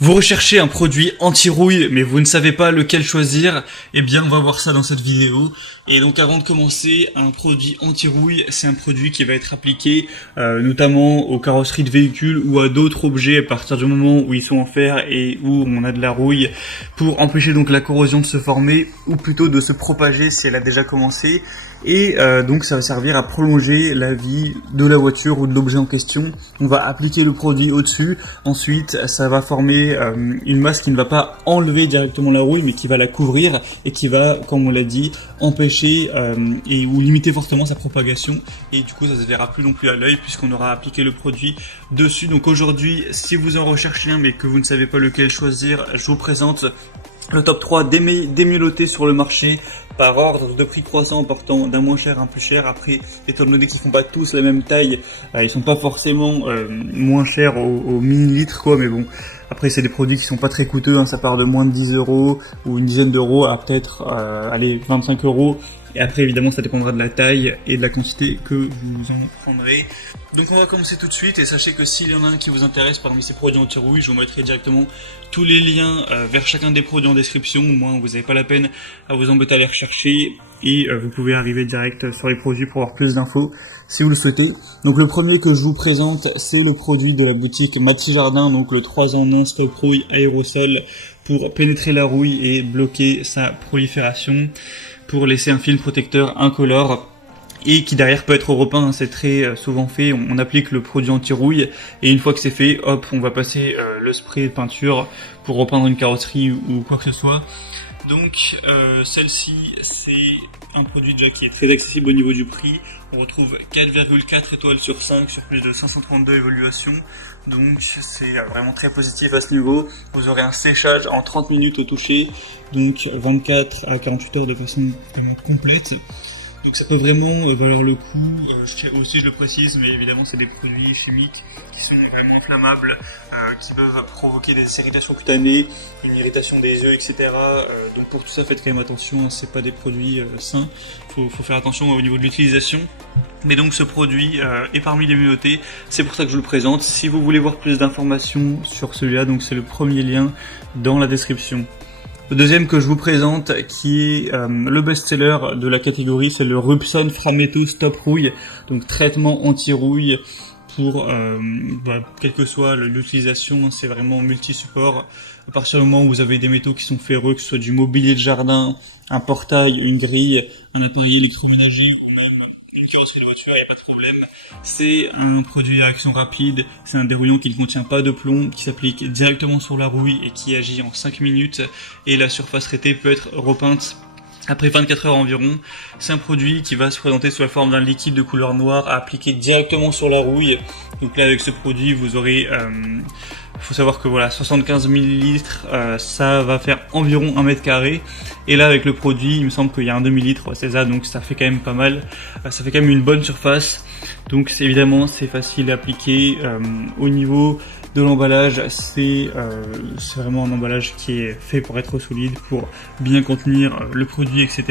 Vous recherchez un produit anti-rouille, mais vous ne savez pas lequel choisir? Eh bien, on va voir ça dans cette vidéo. Et donc, avant de commencer, un produit anti-rouille, c'est un produit qui va être appliqué notamment aux carrosseries de véhicules ou à d'autres objets à partir du moment où ils sont en fer et où on a de la rouille, pour empêcher donc la corrosion de se former, ou plutôt de se propager si elle a déjà commencé. Et donc ça va servir à prolonger la vie de la voiture ou de l'objet en question. On va appliquer le produit au-dessus. Ensuite, ça va former une masse qui ne va pas enlever directement la rouille, mais qui va la couvrir et qui va, comme on l'a dit, empêcher ou limiter fortement sa propagation. Et du coup, ça se verra plus non plus à l'œil puisqu'on aura appliqué le produit dessus. Donc aujourd'hui, si vous en recherchez un mais que vous ne savez pas lequel choisir, je vous présente le top 3 des mieux lotés sur le marché par ordre de prix croissant, partant d'un moins cher à un plus cher. Après, étant donné qu'ils font pas tous la même taille, ils sont pas forcément moins chers au millilitre, quoi, mais bon. Après, c'est des produits qui sont pas très coûteux, hein, ça part de moins de 10 € ou une dizaine d'euros à peut-être, 25 €. Et après, évidemment, ça dépendra de la taille et de la quantité que vous en prendrez. Donc on va commencer tout de suite, et sachez que s'il y en a un qui vous intéresse parmi ces produits anti-rouille, je vous mettrai directement tous les liens vers chacun des produits en description. Au moins, vous n'avez pas la peine à vous embêter à les rechercher, et vous pouvez arriver direct sur les produits pour avoir plus d'infos si vous le souhaitez. Donc le premier que je vous présente, c'est le produit de la boutique Mathis Jardin, donc le 3 en 1 Stop Rouille Aérosol, pour pénétrer la rouille et bloquer sa prolifération, pour laisser un film protecteur incolore et qui derrière peut être repeint, hein, c'est très souvent fait. On applique le produit anti-rouille et une fois que c'est fait, hop, on va passer le spray de peinture pour repeindre une carrosserie ou quoi que ce soit. Donc celle-ci, c'est un produit déjà qui est très accessible au niveau du prix. On retrouve 4,4 étoiles sur 5 sur plus de 532 évaluations. Donc c'est vraiment très positif à ce niveau. Vous aurez un séchage en 30 minutes au toucher, donc 24 à 48 heures de façon vraiment complète. Donc ça peut vraiment valoir le coup. Aussi je le précise, mais évidemment c'est des produits chimiques qui sont vraiment inflammables, qui peuvent provoquer des irritations cutanées, une irritation des yeux, etc. Donc pour tout ça, faites quand même attention, hein, c'est pas des produits sains. Faut faire attention au niveau de l'utilisation. Mais donc ce produit est parmi les mieux notés, c'est pour ça que je vous le présente. Si vous voulez voir plus d'informations sur celui-là, donc c'est le premier lien dans la description. Le deuxième que je vous présente, qui est le best-seller de la catégorie, c'est le Rupson Frametto Stop Rouille, donc traitement anti-rouille pour quelle que soit l'utilisation, c'est vraiment multi-support. À partir du moment où vous avez des métaux qui sont ferreux, que ce soit du mobilier de jardin, un portail, une grille, un appareil électroménager ou même une carrosserie de voiture, il n'y a pas de problème. C'est un produit à action rapide, c'est un dérouillant qui ne contient pas de plomb, qui s'applique directement sur la rouille et qui agit en 5 minutes, et la surface traitée peut être repeinte après 24 heures environ. C'est un produit qui va se présenter sous la forme d'un liquide de couleur noire à appliquer directement sur la rouille. Donc là, avec ce produit, vous aurez... faut savoir que voilà, 75 ml, ça va faire environ 1 mètre carré. Et là, avec le produit, il me semble qu'il y a un demi-litre, c'est ça, donc ça fait quand même pas mal. Ça fait quand même une bonne surface. Donc évidemment, c'est facile à appliquer. Au niveau de l'emballage, c'est vraiment un emballage qui est fait pour être solide, pour bien contenir le produit, etc.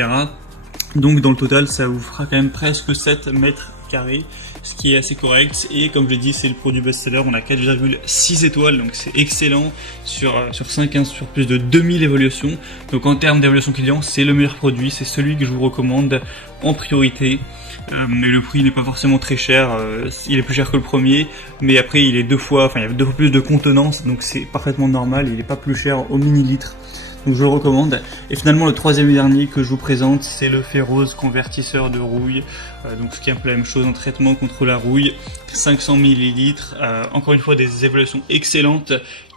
Donc dans le total, ça vous fera quand même presque 7 mètres carrés, ce qui est assez correct. Et comme je l'ai dit, c'est le produit best-seller, on a 4,6 étoiles, donc c'est excellent sur 5, hein, sur plus de 2000 évaluations. Donc en termes d'évaluation client, c'est le meilleur produit, c'est celui que je vous recommande en priorité. Mais le prix n'est pas forcément très cher, il est plus cher que le premier, mais après il y a 2 fois plus de contenance, donc c'est parfaitement normal, il n'est pas plus cher au millilitre. Donc je le recommande. Et finalement le troisième et dernier que je vous présente, c'est le Ferrose convertisseur de rouille, donc ce qui est un peu la même chose, en traitement contre la rouille, 500 ml, encore une fois des évaluations excellentes,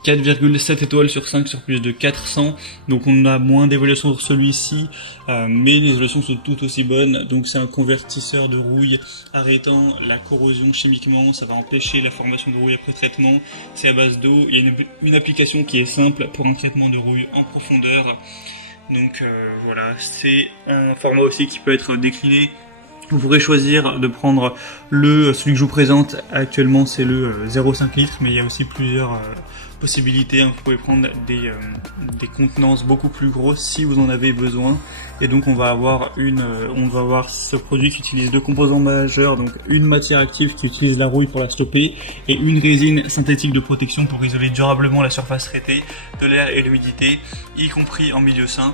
4,7 étoiles sur 5 sur plus de 400, donc on a moins d'évaluations sur celui-ci, mais les évaluations sont tout aussi bonnes. Donc c'est un convertisseur de rouille arrêtant la corrosion chimiquement, ça va empêcher la formation de rouille après traitement, c'est à base d'eau, il y a une application qui est simple pour un traitement de rouille en profondeur. Donc voilà, c'est un format aussi qui peut être décliné Vous pourrez choisir de prendre celui que je vous présente actuellement, c'est le 0,5 litres, mais il y a aussi plusieurs possibilités. Vous pouvez prendre des contenances beaucoup plus grosses si vous en avez besoin. Et donc on va avoir ce produit qui utilise deux composants majeurs, donc une matière active qui utilise la rouille pour la stopper et une résine synthétique de protection pour isoler durablement la surface traitée de l'air et de l'humidité, y compris en milieu sain.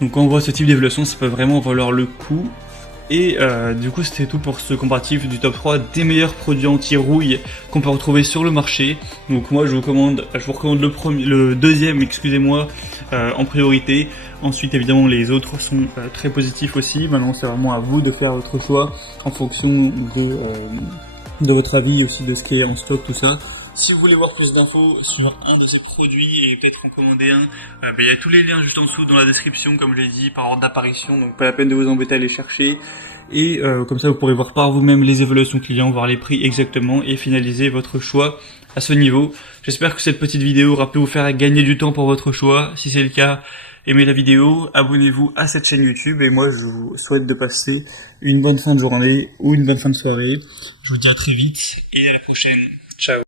Donc quand on voit ce type d'évaluation, ça peut vraiment valoir le coup. Et du coup c'était tout pour ce comparatif du top 3 des meilleurs produits anti-rouille qu'on peut retrouver sur le marché. Donc moi je vous recommande le deuxième, excusez-moi, en priorité. Ensuite évidemment les autres sont très positifs aussi. Maintenant c'est vraiment à vous de faire votre choix en fonction de votre avis, aussi de ce qui est en stock, tout ça. Si vous voulez voir plus d'infos sur un de ces produits et peut-être en commander un, il y a tous les liens juste en dessous dans la description, comme je l'ai dit, par ordre d'apparition, donc pas la peine de vous embêter à les chercher. Et comme ça vous pourrez voir par vous-même les évaluations clients, voir les prix exactement et finaliser votre choix à ce niveau. J'espère que cette petite vidéo aura pu vous faire gagner du temps pour votre choix. Si c'est le cas, aimez la vidéo, abonnez-vous à cette chaîne YouTube et moi je vous souhaite de passer une bonne fin de journée ou une bonne fin de soirée. Je vous dis à très vite et à la prochaine. Ciao.